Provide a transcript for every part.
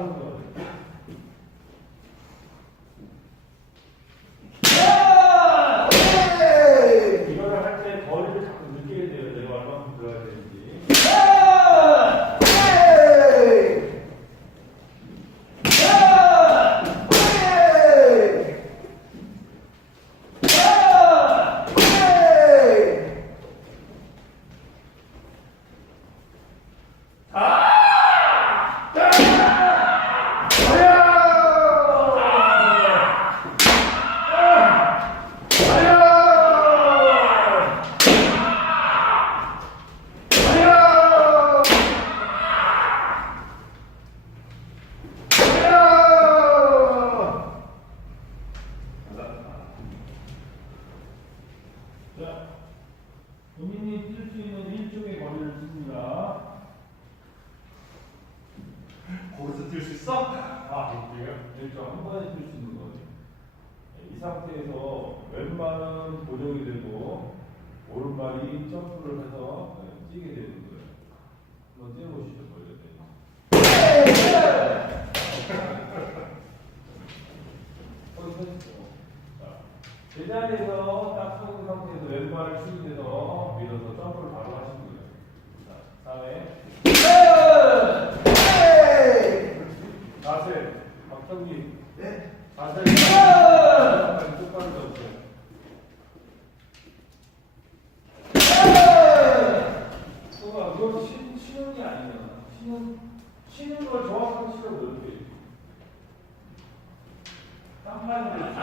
하는 거예요. 이거를 할 때 거리를 자꾸 느끼게 돼요. 내가 얼마큼 들어야 되는지. 자, 본인이 뛸 수 있는 일종의 거리를 씁니다. 거기서 뛸 수 있어? 아, 그래요? 일종 한 번에 뛸 수 있는 거예요. 이 상태에서 왼발은 고정이 되고 오른발이 점프를 해서 뛰게 되는 거예요. 한번 뛰어보시죠, 거리가 돼요. 제자리에서 딱 서 있는 상태에서 왼발을 숙이면서 밀어서 점프를 바로 하시는 거예요. 자, 다음에 자세, 박정기. 네. 자세. 똑바로 잡으세요. 또가 이건 쉬는 게 아니야. 쉬는 걸 정확하게 쉬려고 노력해. 땀파는 거 있죠.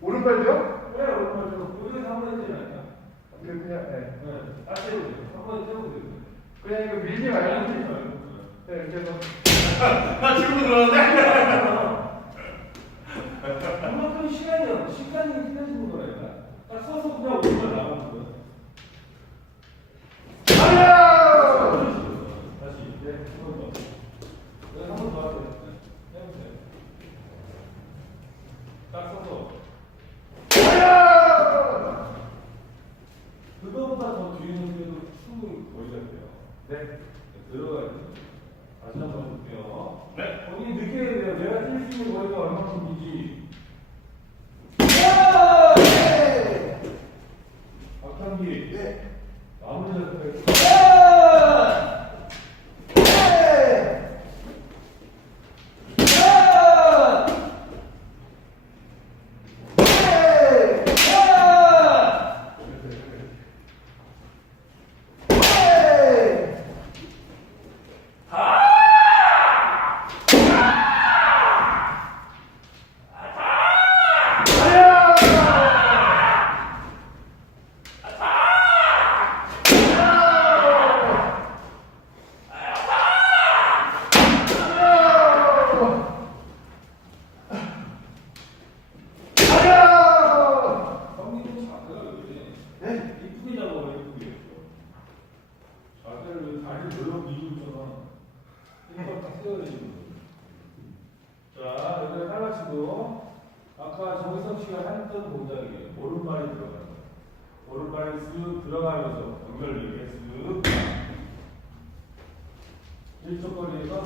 오른발이요? 왜 오른발로 여기서 한 번에 때리니까 그냥 딱 때리면 돼요. 한 번에 때리면 돼요. 그냥 이거 밀지 말고 네, 이렇게 해서 나 지금도 그러는데? 그만큼 시간이 틀려지는 거예요. 딱 서서 그냥 오른발 나가는 거예요. 다시 이제 한 번 더. 한 번 더 하세요. 해보세요. 딱 서서. 그거보다 더 뒤에 있는 게도 충분히 거리가 돼요. 네. 들어가야 돼요. 다시 한번 볼게요. 네. 본인이 느껴야 돼요. 내가 뛸 수 있는 거리가 얼마큼인지. 박찬기. 네. 마무리 잡혀요. 자, 여기를 하나치고 아까 정희성 씨가 했던 동작이에요. 오른발이 들어가는 거예요. 오른발이 쓱 들어가면서 연결되게 쓱 일쪽 거리에서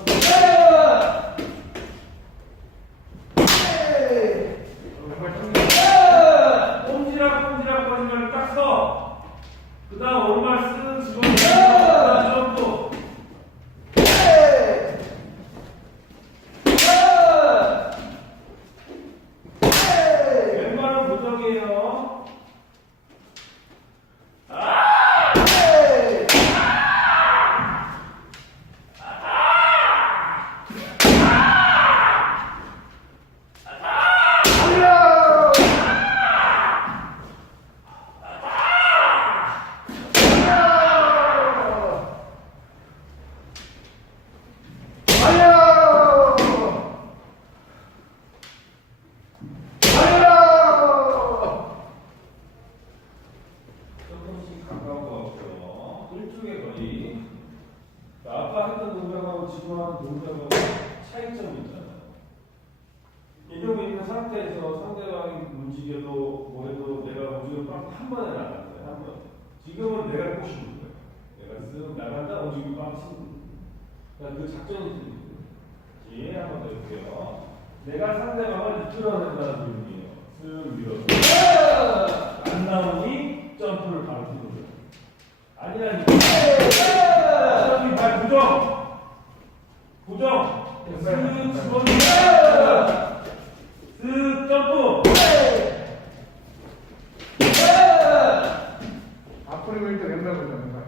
꼼지락 거리를 딱 서. 그 다음 오른발 쓱 집어넣고 점프. 왼발은 고정이에요. 동작하고 지금 하는 동작하고 차이점이 있잖아요. 이러고 있는 상태에서 상대방이 움직여도 뭐 해도 내가 움직여도 한 번에 나갔어요. 한 번. 지금은 내가 꼬시는 거예요. 내가 쓱 나간다 움직이고 빵 치는 거예요. 그러니까 그 작전이 틀린 거예요. 예, 한번 더 해볼게요. 내가 상대방을 이끌어낸다는 의미예요. 쓱 밀어서. 안 나오니 점프를 바로 뛰는 거예요. 아니라니까. 어차피 발 고정. 고정. 쓱 집어넣어. 쓱 점프. 앞으로 밀 때 왼발 보자는 거야.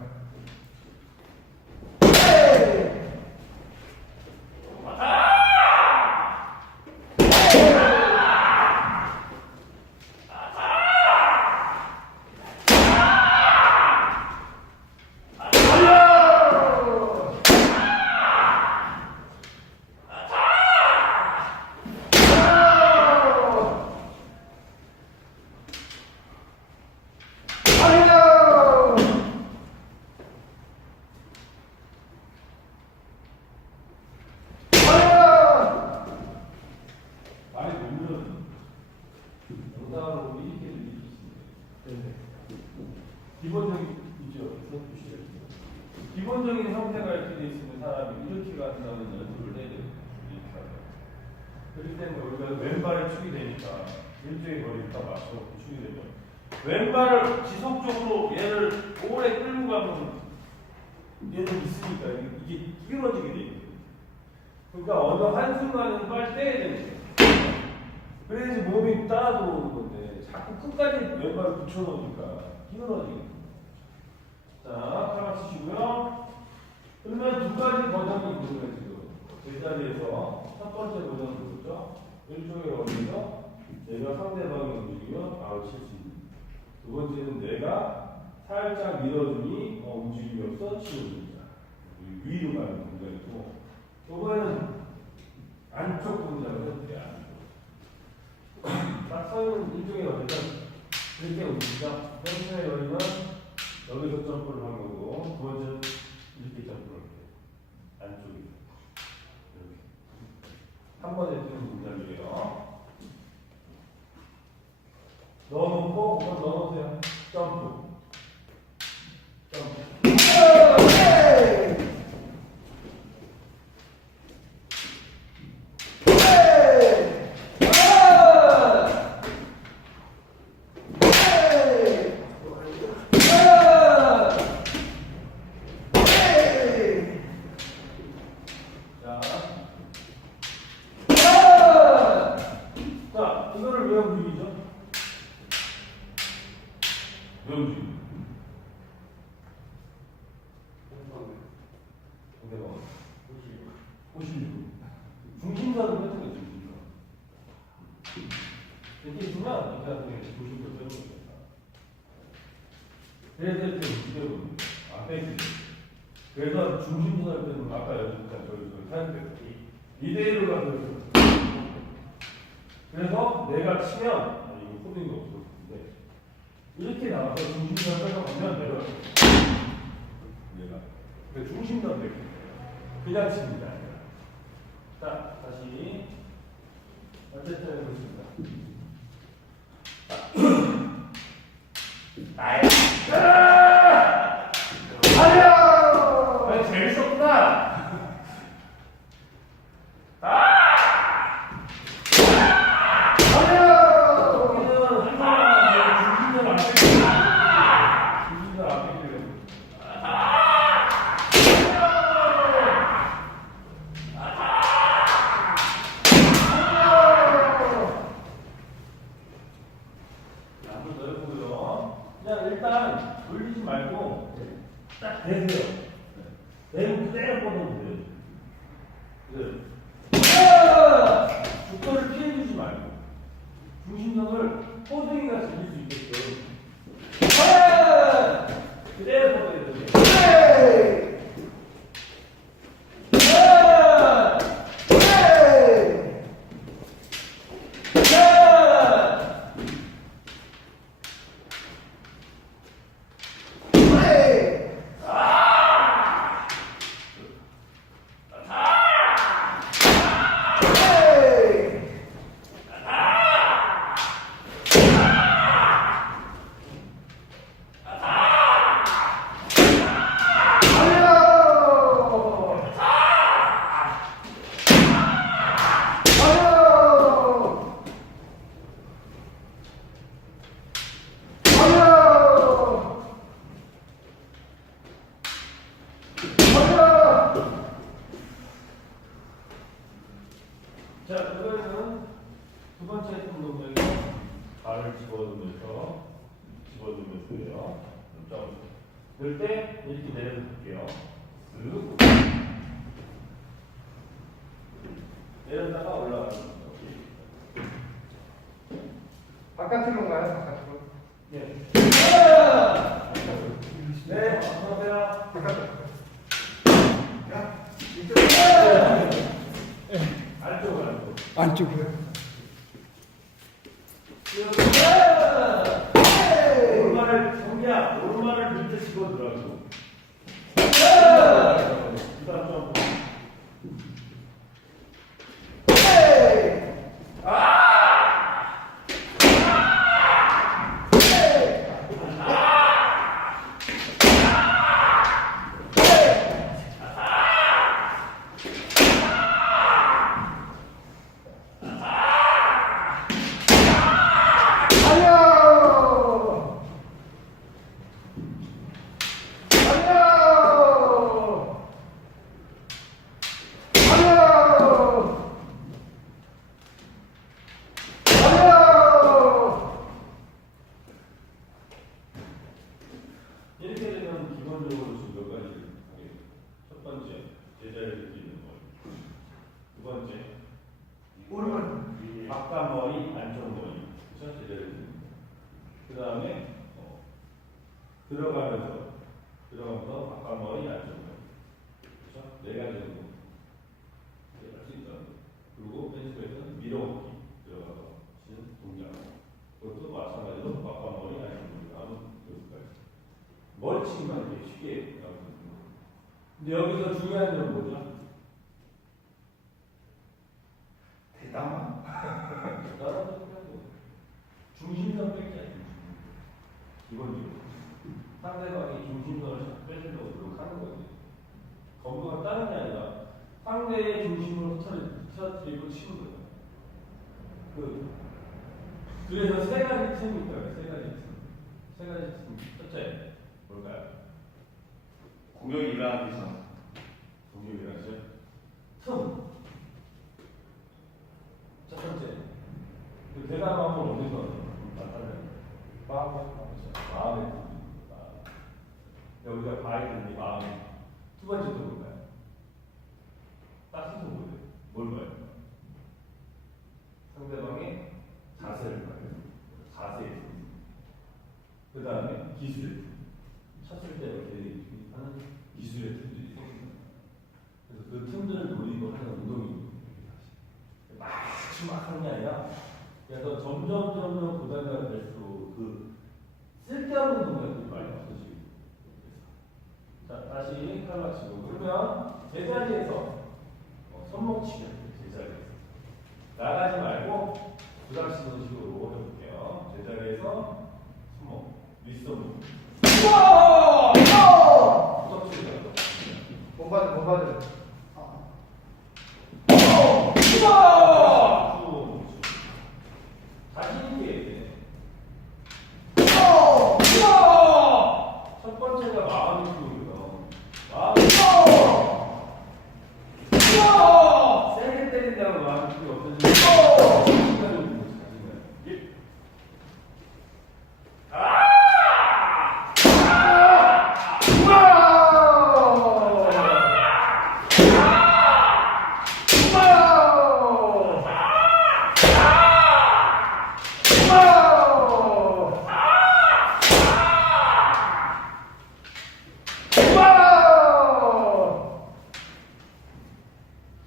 말이 놓으면 영상으로 이렇게 들리시는데 기본적인 있죠. 기본적인 형태가 이렇게 돼 있으면 사람이 이렇게 간다는 연습을 해야 돼요. 이렇게 하죠. 그렇기 때문에 우리가 왼발에 축이 되니까 왼쪽의 거리를 딱 맞춰 축이 되죠. 왼발을 지속적으로 얘를 오래 끌고 가면 얘는 있으니까 이게 끼어지게 돼 있거든요. 그러니까 어느 한순간에는 빨리 떼야 되는 거예요. 그래야지 몸이 따라 들어오는 건데 자꾸 끝까지 왼발을 붙여놓으니까 끼어지게. 자, 하나 치시고요. 그러면 두 가지 버전이 있는 거예요, 지금. 제자리에서 첫 번째 버전은 그렇죠? 왼쪽에 올려서 내가 상대방이 움직이면 바로 칠 수 있는. 두 번째는 내가 살짝 밀어주니 움직임이 없어 치는 동작. 위로 가는 동작이고, 이번에는 안쪽 동작을 해볼게요. 딱 서는 이쪽에 걸리면 이렇게 움직이죠. 펜션에 걸리면 여기서 점프를 한 거고, 두 번째는 이렇게 점프를 할게요. 안쪽에. 이렇게. 한 번에 뜨는 동작이에요. 넣어놓고, 이건 넣어놓으세요. 점프. 점프. 자, 이거를 왜 움직이죠? 왜 움직이죠? 상대방 56. 중심선을 뺏는 거예요, 중심선. 이렇게 있으면 이렇게 하는 게 중심선을 뺏는 거니까. 그래서 이렇게 움직여봅니다. 앞에 그래서 중심선을 뺏는 거, 아까 연습한 저희 사연대로 2대1로 가서 그래서 내가 치면 이거 코딩이 없을 텐데 이렇게 나와서 중심선 뺏어가면 내가 중심선 뺏기 그냥 칩니다. 자, 다시 어쨌든 해보겠습니다. 아유, 재밌었구나. 일단 돌리지 말고 딱 대세요. 내는 그대로 뻗어도 돼요. 죽도를 피해주지 말고 중심선을 호등이가 지닐 수 있게끔 그대로 뻗어야 돼요. 그럴 때 이렇게 내려서 볼게요. 쓱 내렸다가 올라가는 거죠. 바깥으로 가요, 바깥으로. 네. 네, 안녕하세요. 바깥으로. 야, 안쪽으로. 안쪽으로. 오른발을 정리야. 오른발을 밑에 집어들어가지고. 그다음 좀. 이렇게 되면 기본적으로 지금 몇 가지 하겠습니다. 첫 번째, 제자리를 느끼는 것. 두 번째, 오른발. 바깥 머리, 안쪽 머리. 그렇죠? 제자리를 느끼는 거. 그 다음에 들어가면서 바깥 머리, 안쪽 머리. 그렇죠? 네 가지 정도 할 수 있다는 거. 그리고 펜스에서는 밀어넣기 들어가서 치는 동작. 그것도 마찬가지로 바깥 머리, 안쪽 머리. 다음은 여기까지. 머리치기만 이렇게 쉽게 나오는 거예요. 근데 여기서 중요한 점은 뭐죠? 대담한. 중심선 뺏기야 돼. 기본적으로. 상대방이 중심선을 자꾸 뺏으려고 노력하는 거예요. 검도가 다른 게 아니라 상대의 중심으로 터뜨리고 치는 거예요. 그래서 세 가지 틈이 있어요. 세 가지 틈. 세 가지 틈. 첫째, 뭘까요? 공격이 일어나기 전. 공격이라죠. 틈. 첫 번째. 그 대담함을 어디서 나타내요? 마음의 틈. 여기가 바이든이 마음의. 두 번째도 뭘까요? 딱 해서 뭐예요? 뭘 봐요? 상대방의 자세를 봐요. 자세의 틈. 그 다음에 기술의 틈. 쳤을 때 이렇게 하는 기술의 틈들이 생깁니다. 그래서 그 틈들을 노리고 하는 운동이 막 하는 게 아니라 그래서 점점 고단가가 될수록 그 쓸데없는 동작들이 많이 없어지고. 자, 다시 칼라 치고 그러면 제자리에서 손목치기 제자리에서 나가지 말고 부닥치는 식으로 해볼게요. 제자리에서 손목 윗손목 몸바들. 자신 있게 해야 돼. 첫 번째가 마음의 힘이고요. 세게 때린다고 마음의 힘이 없어지면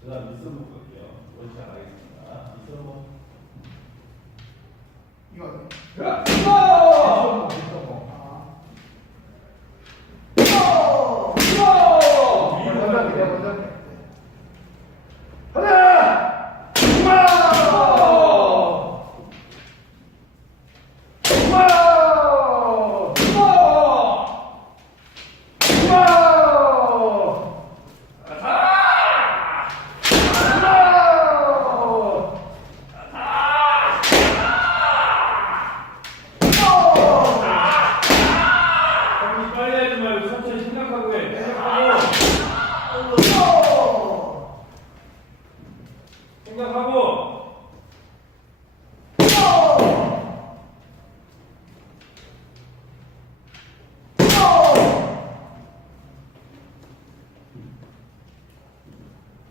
그다음 밑선목 볼게요. 이번 시작 하겠습니다. 밑선목. 이거.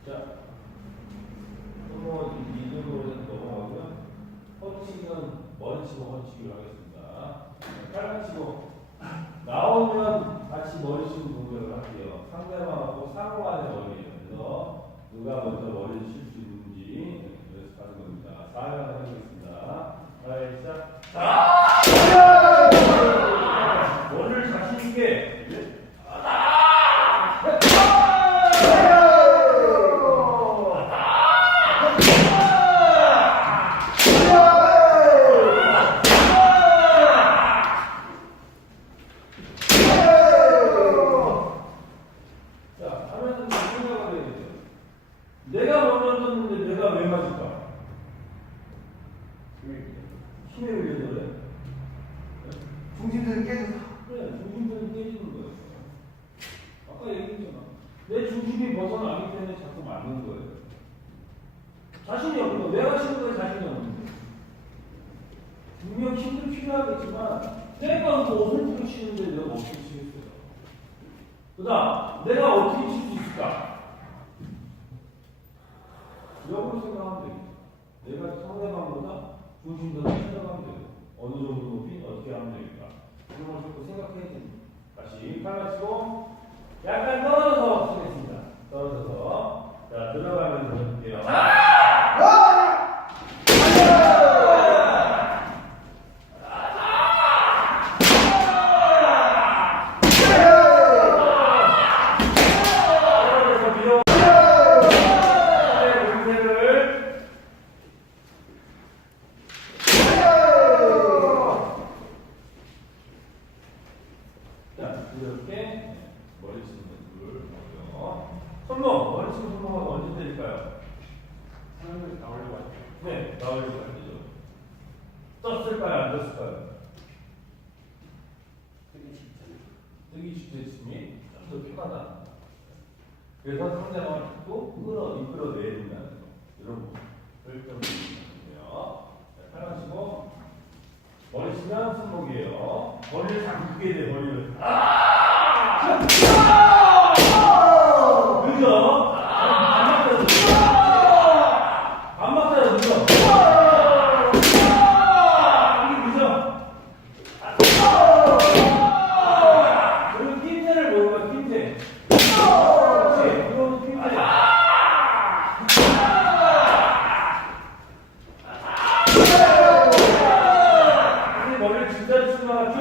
자, 손목은 이 정도로 해서 넘어가고요. 허치기는 머리 치고 허치기를 하겠습니다. 팔 치고 나오면 같이 머리 치고 공격을 할게요. 상대방하고 상호간의 머리예요. 그래서 누가 먼저 머리를 칠 수 있는지 연습하는 겁니다. 4연 해보겠습니다. 자, 시작. 머리를 자신 있게. 내가 먼저 떴는데 내가 왜 맞을까? 힘에 의해서 그래. 중심들이 깨져서. 그래, 중심선이 깨지는 거예요. 아까 얘기했잖아. 내 중심이 벗어나기 때문에 자꾸 맞는 거예요. 자신이 없고 내가 치는 거에 자신이 없는데. 분명 힘도 필요하겠지만 내가 그 오른쪽을 치는데 내가 어떻게 치겠어요? 그 다음 내가 어떻게 칠 수 있을까? 역으로 생각하면 됩니다. 내가 상대방보다 중심선을 찾아가면 돼요. 어느 정도 높이 어떻게 하면 되니까. 그런 걸 자꾸 생각해야 됩니다. 다시 팔 맞추고 약간 떨어져서 치겠습니다. 떨어져서. 자, 들어가면서 해볼게요. 이렇게 머리 치는 연습을 하고요. 손목, 머리 치는 손목은 언제 때릴까요? 사람을 나오려고 할때. 네, 나오려고 할 때죠. 떴을까요? 안 떴을까요? 뜨기 쉽겠으니 좀 더 편하다. 그래서 상대방을 자꾸 이끌어내야 된다는 거. 이런 부분을 좀 보시면 팔 마시고 머리 치면 손목이에요. 머리를 자꾸 끄게 돼, 머리를. 늦어. 안 맞아요, 늦어. 이게 늦어. 그리고 핀테를 모르면 핀테. 그렇지, 이거는 핀테. 근데 머리를 진짜 치는 거 같죠?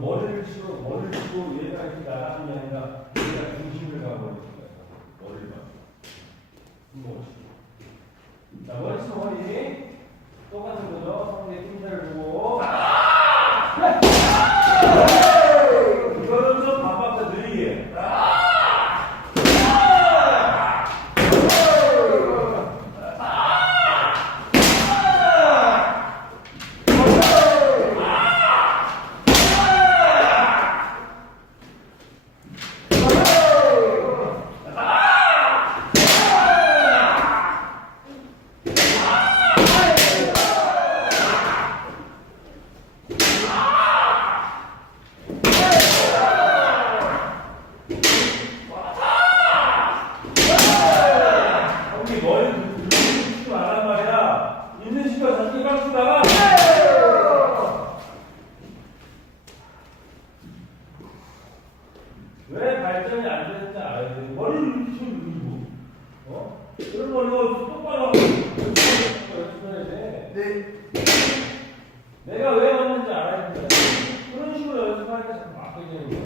머리를 치고 얘가 이렇게 나가는 게 아니라 얘가 중심을 가버리는 거예요. 머리를 막. 자, 머리 치고 머리. 똑같은 거죠. 상대 핀자를 보고. 이거는 좀 반박자 느리게. 왜 발전이 안 되는지 알아야 돼. 머리를 이렇게 치고, 그런 걸로 똑바로 연습해야 돼. 네. 내가 왜 왔는지 알아야 된다. 그런 식으로 연습하니까 자꾸 막히게 되는 거예요.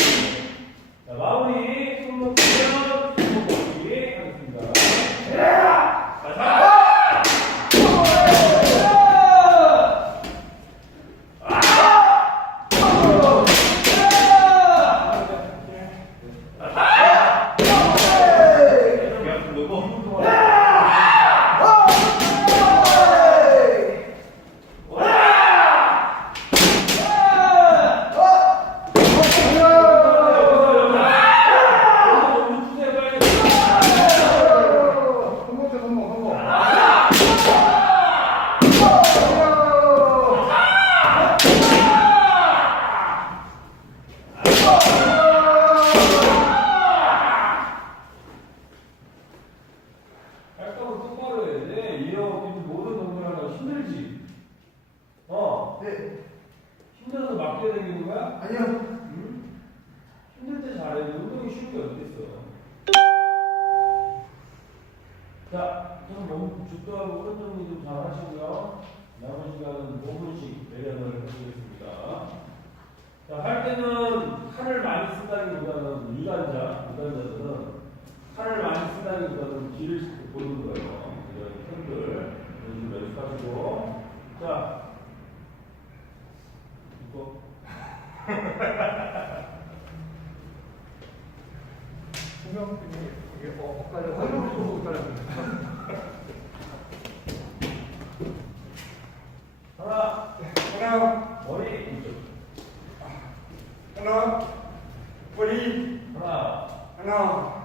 자, 마무리, 손목 치면, 손목 먹기 하겠습니다. 자, 아니요. 응? 힘들 때 잘해. 운동이 쉬운 게 어딨어. 자, 좀 몸 죽도하고 오른 정리 좀 잘 하시고요. 남은 시간은 5분씩 내려놓을 해보겠습니다. 자, 할 때는 칼을 많이 쓴다기보다는 유단자들은 칼을 많이 쓴다기보다는 뒤를 자꾸 보는 거예요. 이런 편들 좀 연습하시고. 자, 이거. 분명히 이게 엇갈려. 활용도 엇갈려. 하나, 하나, 머리 이쪽. 하나, 머리, 하나, 하나,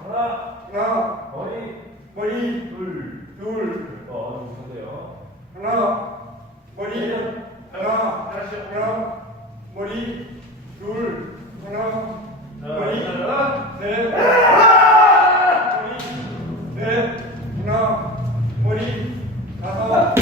하나, 하나, 머리, 머리, 둘. 둘, 좋으세요. 하나, 머리, 하나, 하나, 머리, 둘, 하나, 머리, 셋, 머리, 셋, 하나, 머리, 다섯,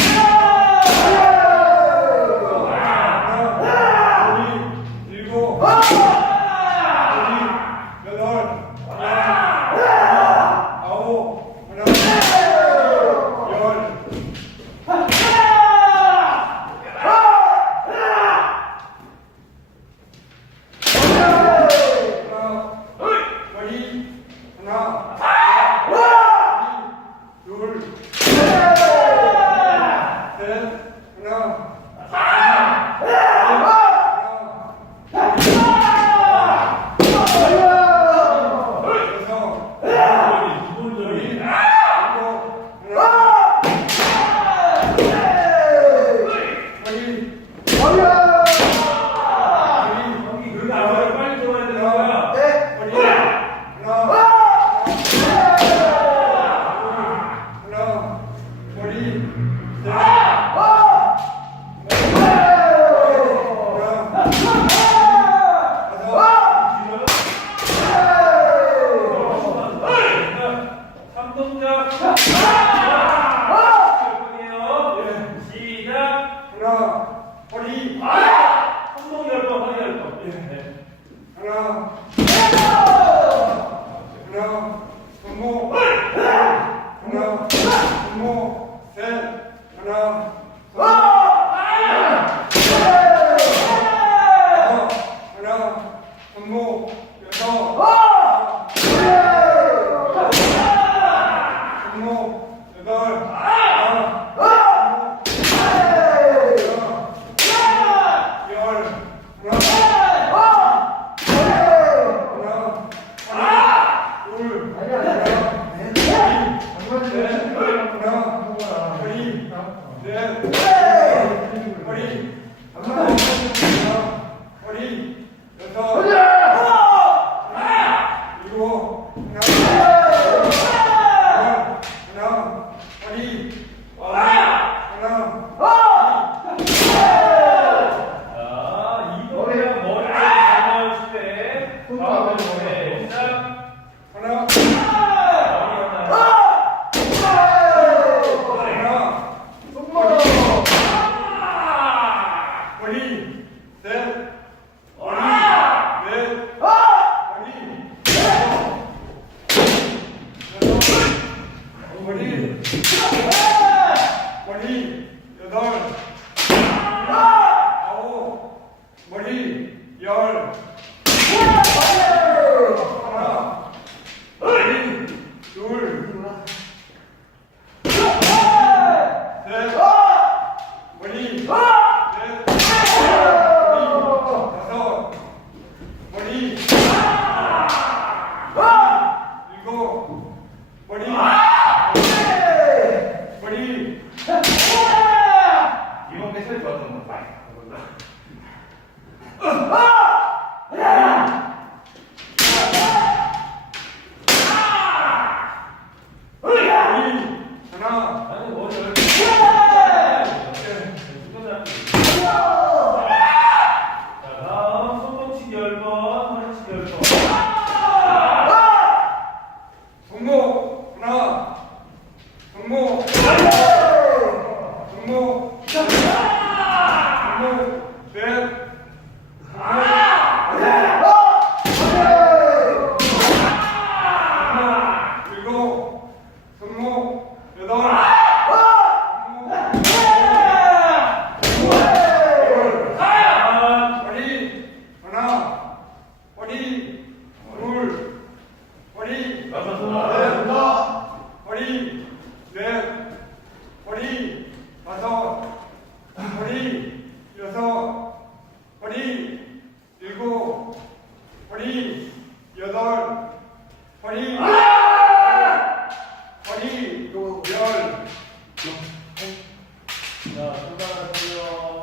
자, 수고하셨고요.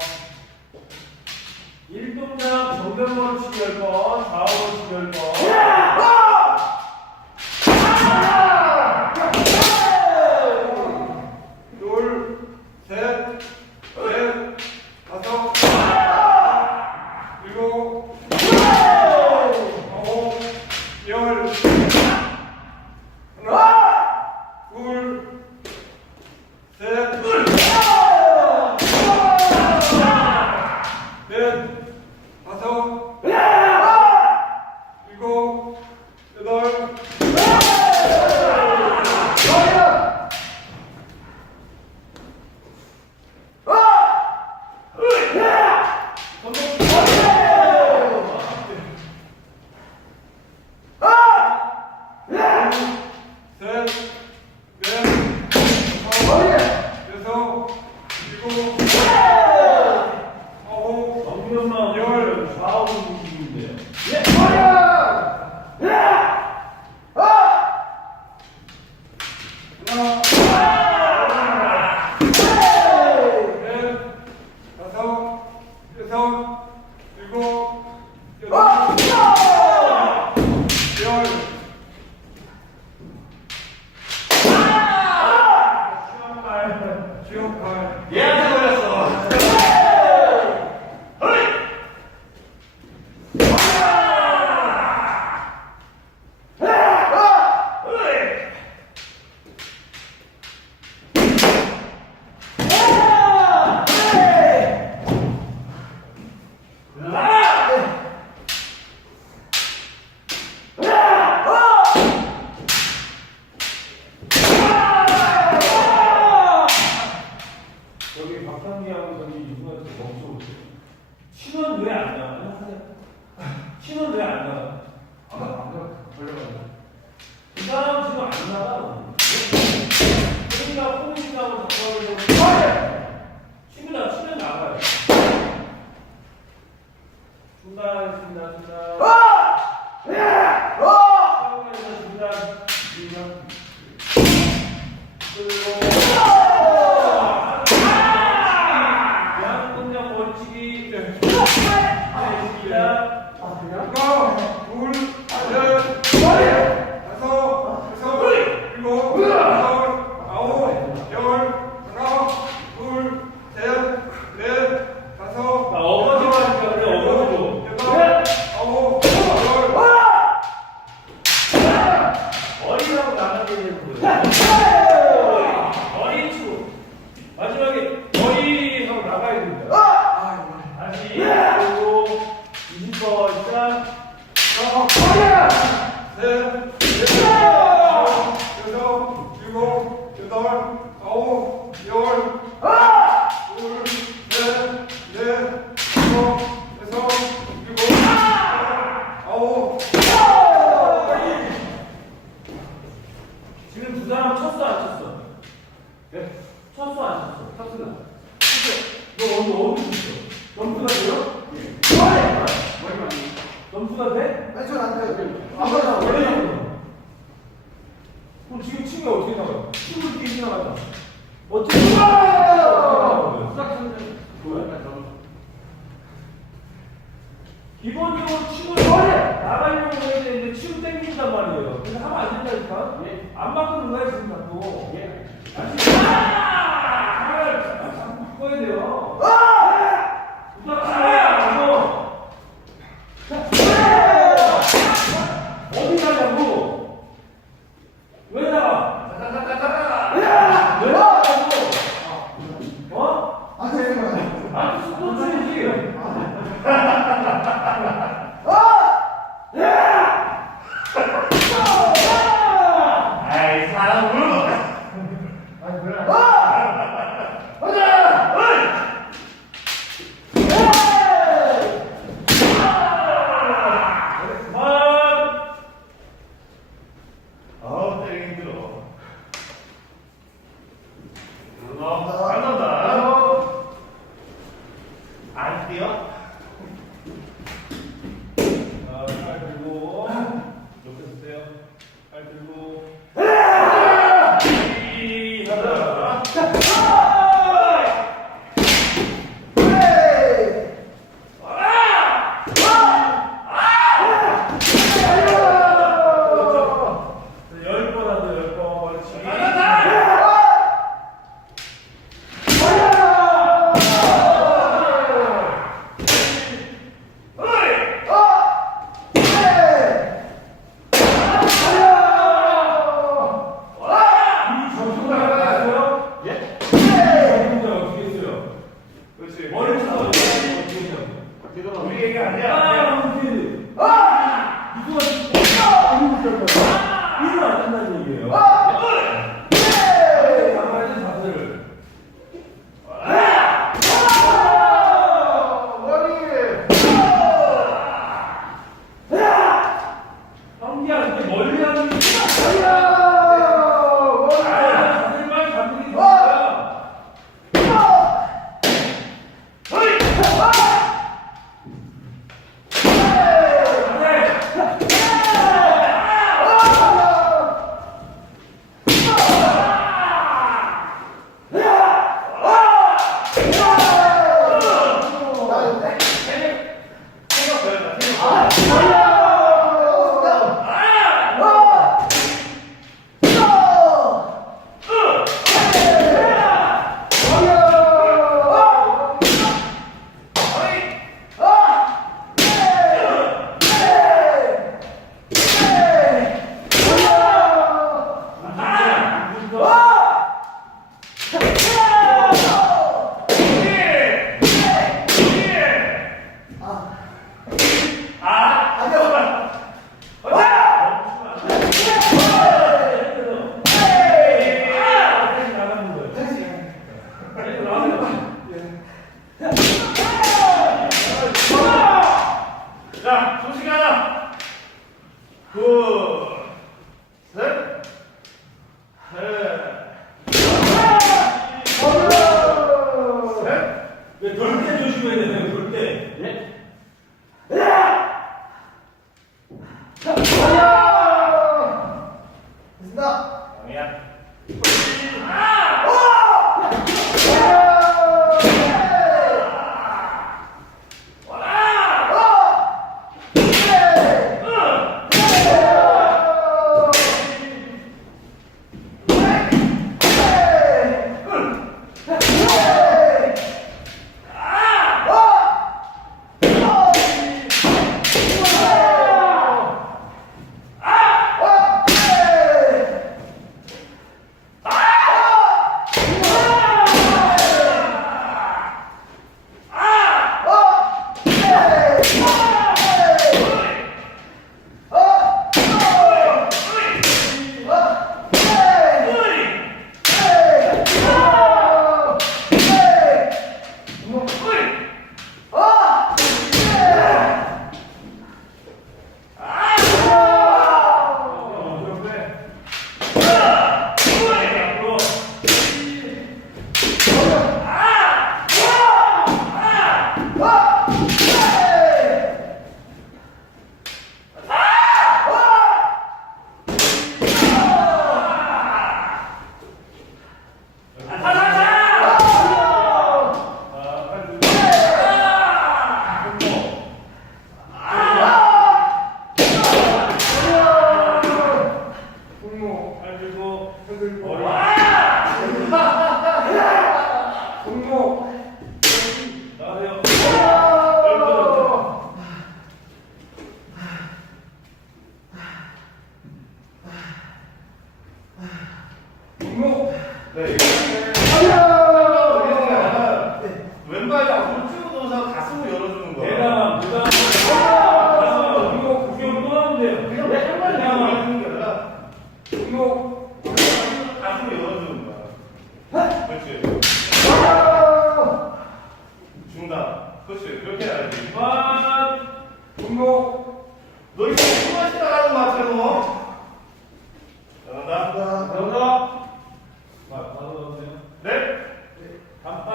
1동작 정면으로 치기 10번, 좌우로 치기 10번. 둘, 셋, 넷, 다섯, 일곱, 아홉, 열. 하나, 둘, 셋, 넷, 다섯, 일곱, 여덟. 셋, 넷, 다섯, 여섯, 일곱, 아홉, 정면만 열. 좌우로 움직이는데요. 하나, 넷, 다섯, 여섯, 일곱, 여덟, 열. 지옥발. 얘한테 걸렸어. 여기 박상기하고 저기 누구한테 멈춰보세요. 치는 왜 안 나가요? 치는 왜 안 나가? 그 사람 지금 안 나가. 그러니까 포인트하고 잡아보려고 치면 나가요. 중단하겠습니다. 중단. 사용해서 중단. 그리고 양동작 벌치기. 네. 하나, 둘, 셋, 다섯, 여섯, 일곱, 여덟, 아홉, 열. 하나, 둘, 셋, 넷, 다섯, 어거지로 하니까 그래, 어거지로. 여덟, 아홉, 열. 머리하고 나가게 되는 거예요. 머리 치고. 마지막에 머리 하고 나가야 됩니다. 다시 그리고 20번 시작. 셋, 넷, 다섯, 여섯, 일곱, 여덟, 아홉, 열. 둘, 셋, 넷, 다섯, 여섯, 일곱, 아홉. 지금 두 사람 쳤어 안 쳤어? 네? 쳤어 안 쳤어? 쳤어. 너 어디 있어? 점수가 돼요? 점수가 돼? 아니 저안 돼요. 왜 나오냐? 그럼 지금 치면 어떻게 나가요? 치고 이렇게 지나가자. 어떻게 기본적으로 치고 나가려고 해야 되는데 치고 땡긴단 말이에요. 그래서 하면 안 된다니까? 안 바꾸는 거야 지금 자꾸. 다시 하나를 자꾸 바꿔야 돼요. 어디 가냐고? 자, 소식 하나. 둘, 셋, 왜 돌때 조심해야 되나요? 돌때. 예? 됐습니다. 아니야. 네. 왼발 앞으로 쭉 넣어서 가슴을 열어주는 거예요. 대담, 가슴, 이거 구경 또 하면 돼요. 그냥 왼발이 열어주는 게 아니라 가슴을 열어주는 거야. 그렇지. 중단. 그렇지. 그렇게 해야지. 너 이거 숨만 쉬다가는 것 같아, 너. 잘한다. 바로 넣으세요. 네. 단판.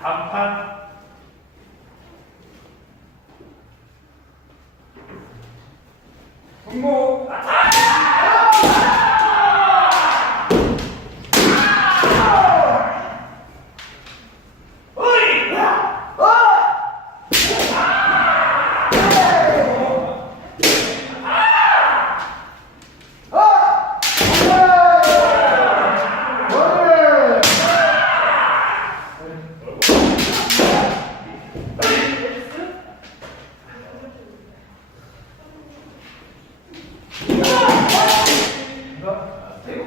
단판.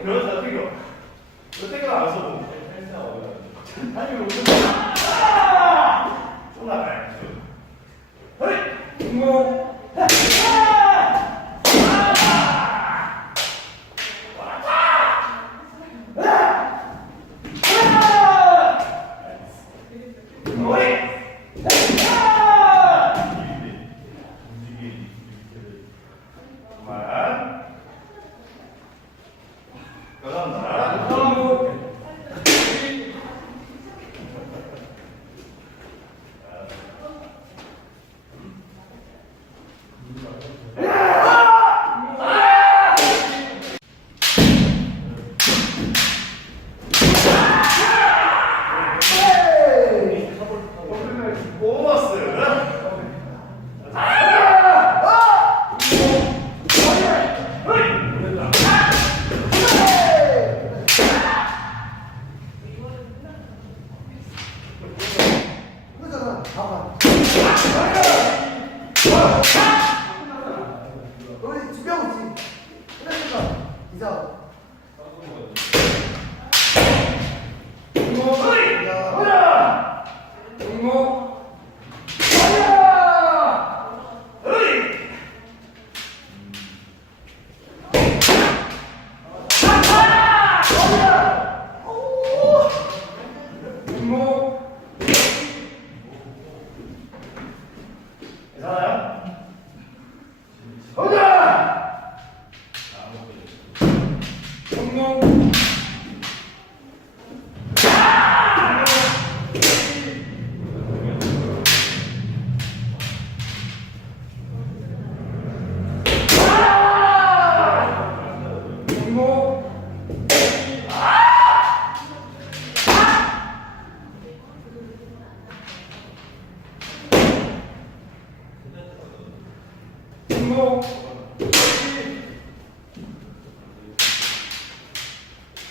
배웠다, 태교. 너 태교 안 써. 아니, 무슨. 좀 나가야지.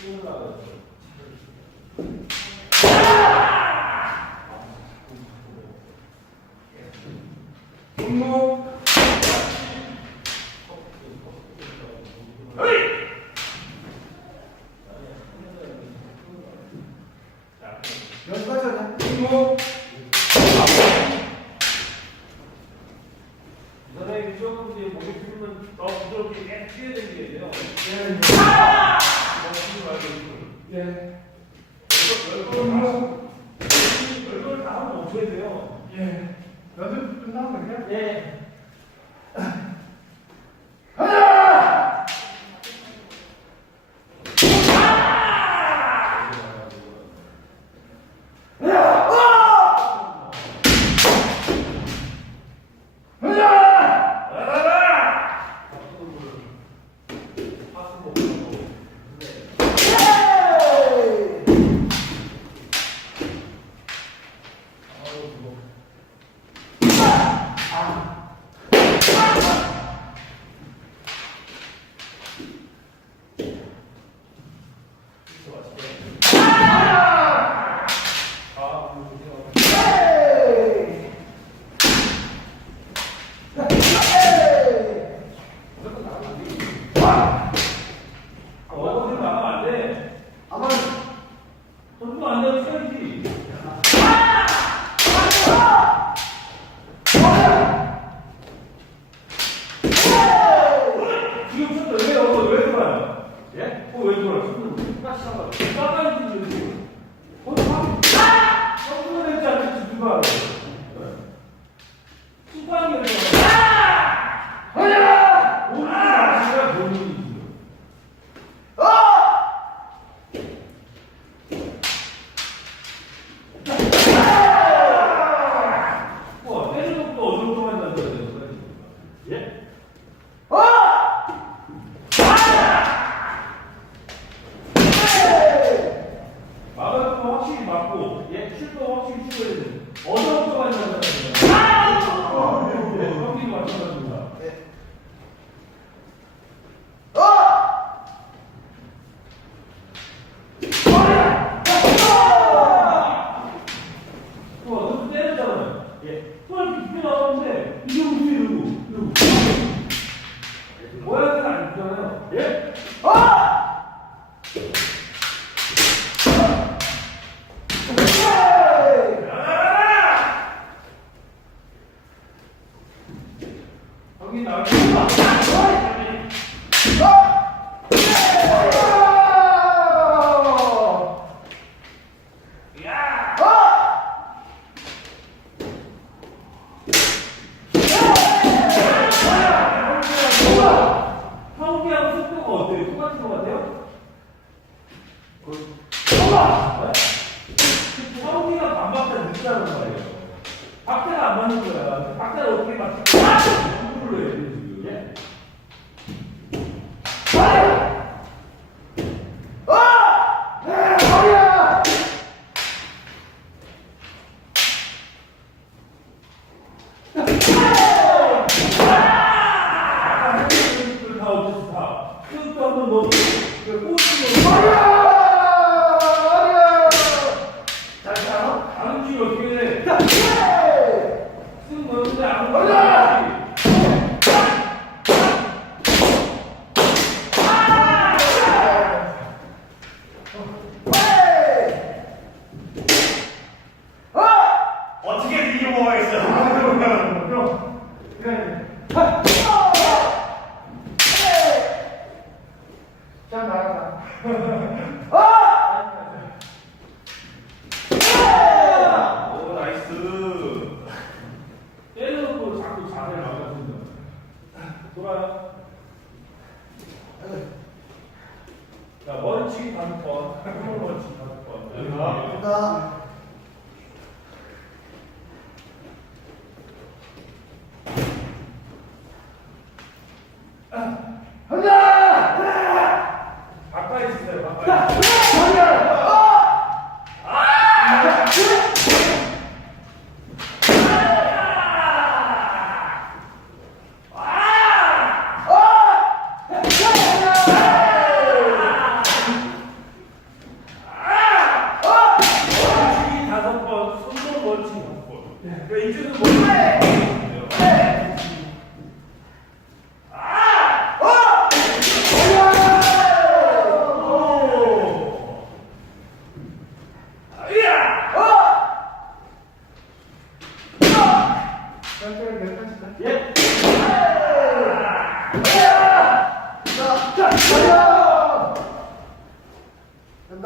종목. 연습하자. 종목. 선생님이 조금 이제 목이 풀면 더 부드럽게 계속 뛰어야 되는 돼요. 예. 열걸 다 하면 멈춰야 돼요. 예. 연습 끝나면 그냥? 예.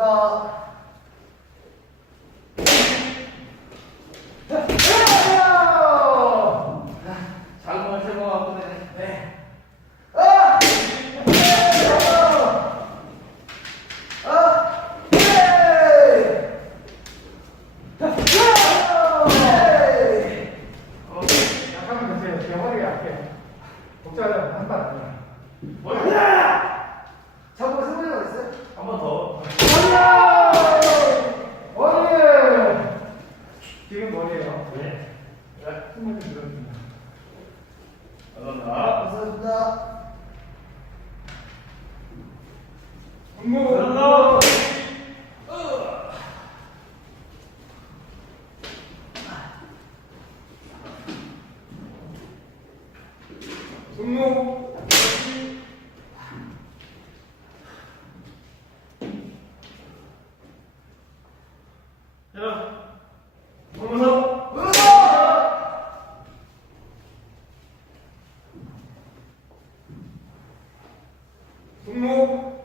고맙습니다. 장군을 세모하고 네. 네. 약하면 되세요. 제 허리가 약해. 복잡하면 한발 아니야. 자꾸 승부가 있어요? 한 번 더. 머리! 지금 머리예요. 네. 승부 좀 들었습니다. 감사합니다. 감사합니다. 분무! 분무! 자, 분무! 분무!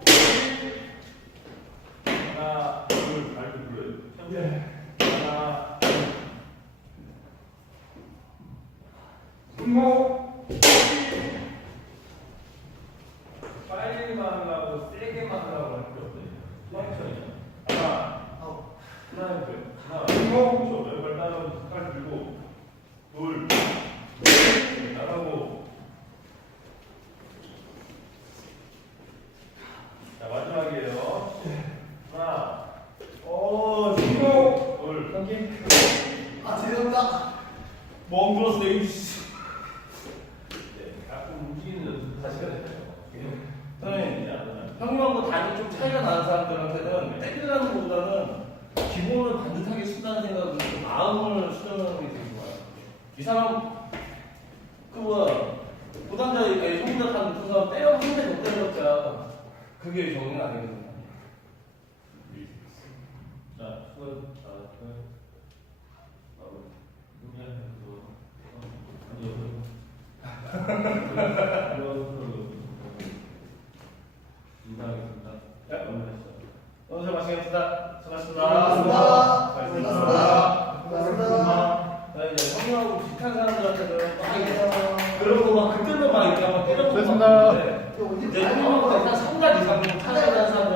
하나, 둘, 발도 불러요. 예. 하나, 분무! 빨리만 하려고 세게만 하려고 할 필요 없어요. 천천히. 하나, 하나, 둘, 하나, 분무! 왼발 따라오고 팔 들고, 둘, 셋, 나가고. 자, 마지막이에요. 하나, 분무! 둘, 여기. 죄송합니다. 멍들었어 이씨. 네, 가끔 움직이는 연습 다시 해야 돼요. 선생님, 형님하고 단위 좀 차이가 나는 사람들한테는 때리라는 것보다는 기본을 반듯하게 쓴다는 생각으로 좀 마음을 수련하는 게 되게 좋아요. 이 사람 그 뭐야 부담자 형님들 같은 사람 때려 한 대 못 때렸자 그게 정의는 아니거든요. 자, 수고, 인사하겠습니다. 네. 오늘 하시죠. 오늘 잘 마치겠습니다. 수고하셨습니다. 고맙습니다. 수고하셨습니다. 고맙습니다. 자, 이제 형님하고 비슷한 사람들한테는 막 그러고 막 그때는 막 이렇게 막 때려보고 수고하셨습니다. 막 그러는데 이제 형님하고 한 3달 이상 찾아가는 사람들